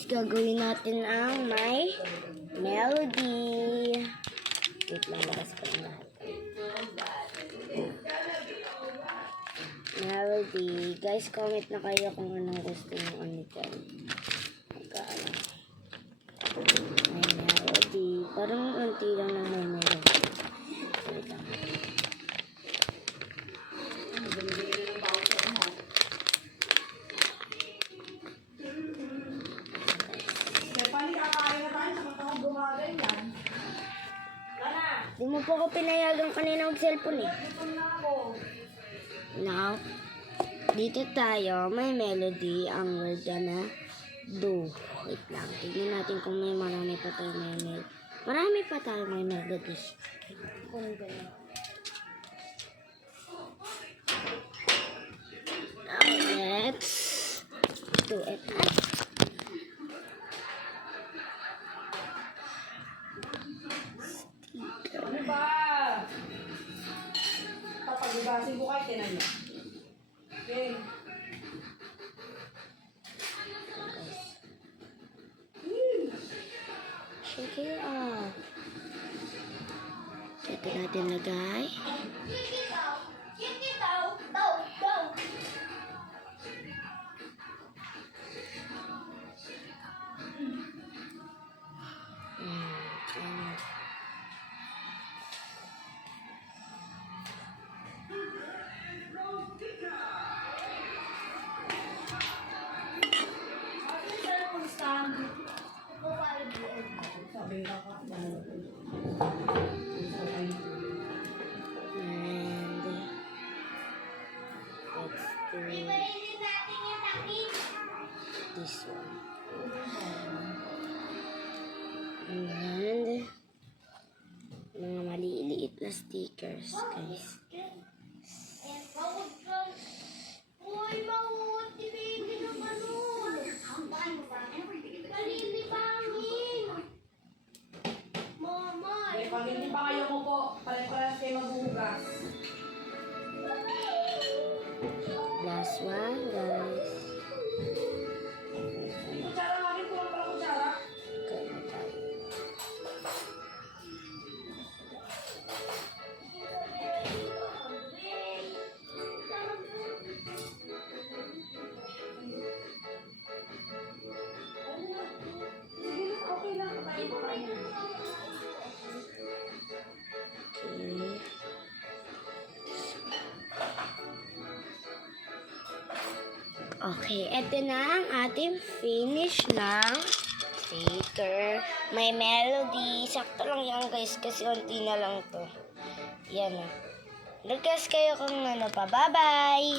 guys, gagawin natin ang may melody. Wait lang, lakas ko lang lahat. Melody. Guys, comment na kayo kung anong gusto nyo ano dyan. May melody. Parang unti lang ng may melody. Wait lang. Di mo po ako pinayagang kanina mag-cellphone eh. Now, dito tayo, may melody, ang word na do. Wait lang, tignan natin kung may marami pa tayo may melody. Marami pa tayo may melodies. Kunin ko lang. Let's do it. Ano ba? Kapag-ugasin ko kayo, tinan nyo. Okay. Shake it off. Ito natin lagay. Sabi nga ka. And let's do this one. And mga maliliit na stickers, guys. Pag hindi pa kayo po, pare-parehas kayo maghuhugas. Last one, guys. Kutsara nga rin, kulang pala kutsara. Okay, na tayo. Okay lang, kapain ko kayo. Okay, eto na ang ating finish ng sticker. May melody. Sakto lang yan, guys, kasi unti na lang to. Yan na. Lugas kayo kung ano pa. Bye-bye!